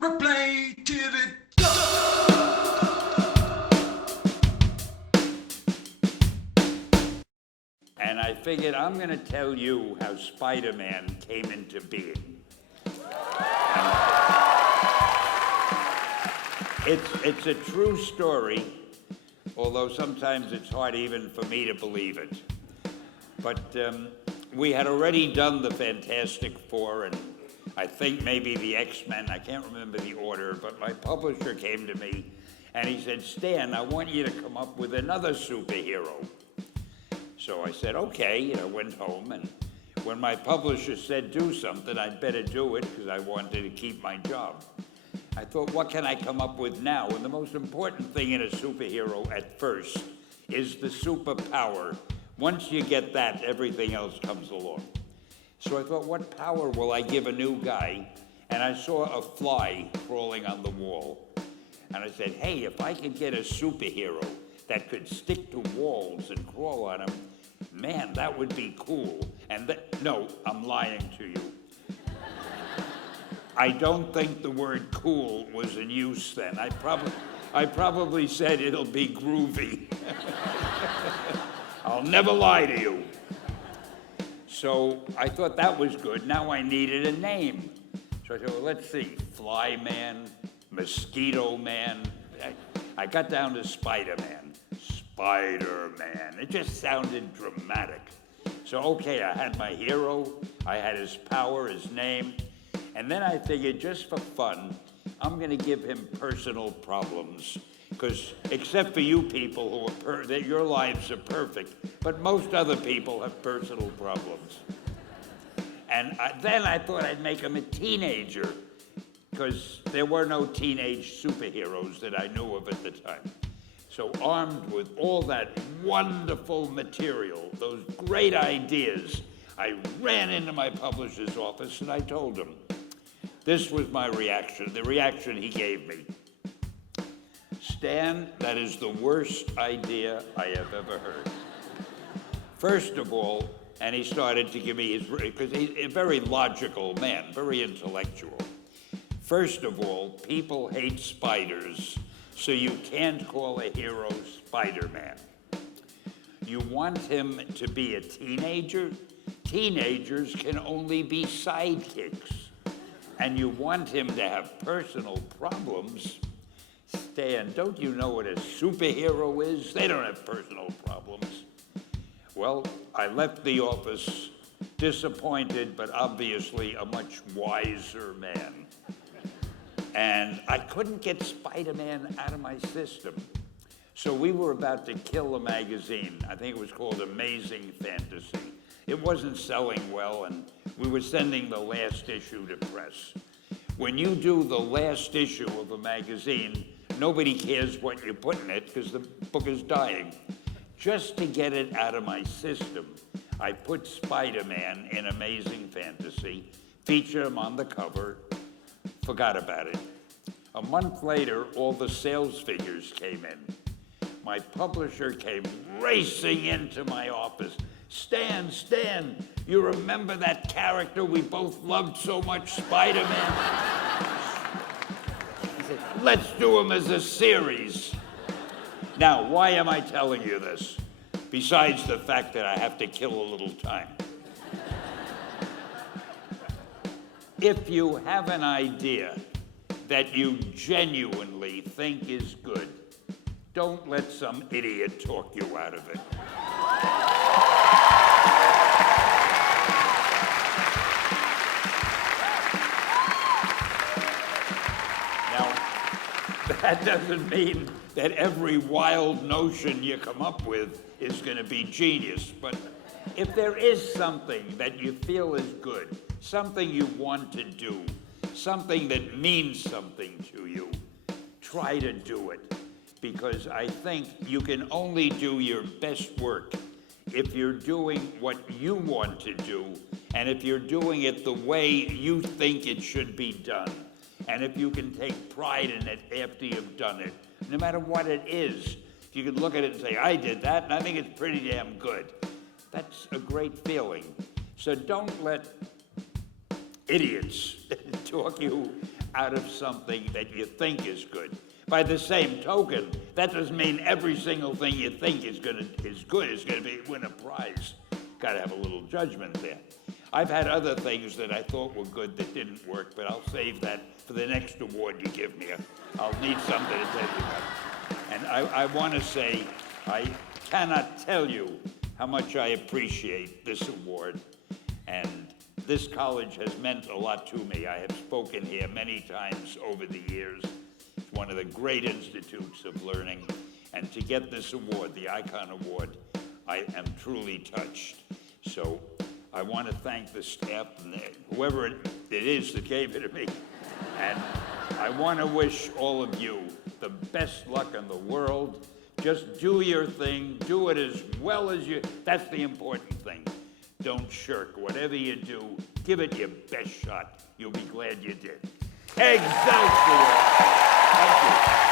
Replay till it go. And I figured I'm going to tell you how Spider-Man came into being. It's a true story, although sometimes it's hard even for me to believe it. But we had already done the Fantastic Four, and I think maybe the X-Men. I can't remember the order, but my publisher came to me and he said, Stan, I want you to come up with another superhero. So I said, okay, I went home, and when my publisher said do something, I'd better do it because I wanted to keep my job. I thought, what can I come up with now? And the most important thing in a superhero at first is the superpower. Once you get that, everything else comes along. So I thought, what power will I give a new guy? And I saw a fly crawling on the wall. And I said, hey, if I could get a superhero that could stick to walls and crawl on them, man, that would be cool. And no, I'm lying to you. I don't think the word cool was in use then. I probably said it'll be groovy. I'll never lie to you. So I thought that was good. Now I needed a name. So I said, well, let's see, Fly Man, Mosquito Man. I got down to Spider-Man. Spider-Man. It just sounded dramatic. So, okay, I had my hero, I had his power, his name, and then I figured just for fun, I'm gonna give him personal problems. Because except for you people that your lives are perfect, but most other people have personal problems. And then I thought I'd make him a teenager, because there were no teenage superheroes that I knew of at the time. So armed with all that wonderful material, those great ideas, I ran into my publisher's office and I told him. This was my reaction, the reaction he gave me. Stan, that is the worst idea I have ever heard. First of all, and he started to give me his, because he's a very logical man, very intellectual. First of all, people hate spiders, so you can't call a hero Spider-Man. You want him to be a teenager? Teenagers can only be sidekicks. And you want him to have personal problems? Stan, don't you know what a superhero is? They don't have personal problems. Well, I left the office disappointed, but obviously a much wiser man. And I couldn't get Spider-Man out of my system. So we were about to kill a magazine. I think it was called Amazing Fantasy. It wasn't selling well, and we were sending the last issue to press. When you do the last issue of a magazine, nobody cares what you put in it because the book is dying. Just to get it out of my system, I put Spider-Man in Amazing Fantasy, featured him on the cover, forgot about it. A month later, all the sales figures came in. My publisher came racing into my office. Stan, you remember that character we both loved so much, Spider-Man? He said, let's do him as a series. Now, why am I telling you this? Besides the fact that I have to kill a little time. If you have an idea that you genuinely think is good, don't let some idiot talk you out of it. Now, that doesn't mean that every wild notion you come up with is going to be genius, but if there is something that you feel is good, something you want to do, something that means something to you, try to do it. Because I think you can only do your best work if you're doing what you want to do, and if you're doing it the way you think it should be done, and if you can take pride in it after you've done it, no matter what it is. If you can look at it and say, I did that, and I think it's pretty damn good. That's a great feeling. So don't let idiots talk you out of something that you think is good. By the same token, that doesn't mean every single thing you think is good is going to win a prize. Got to have a little judgment there. I've had other things that I thought were good that didn't work, but I'll save that for the next award you give me. I'll need something to tell you about. And I want to say, I cannot tell you how much I appreciate this award. And this college has meant a lot to me. I have spoken here many times over the years. It's one of the great institutes of learning. And to get this award, the Icon Award, I am truly touched. So I want to thank the staff and whoever it is that gave it to me. And I want to wish all of you the best luck in the world. Just do your thing, do it as well as you, that's the important thing. Don't shirk. Whatever you do, give it your best shot. You'll be glad you did. Excelsior! Thank you.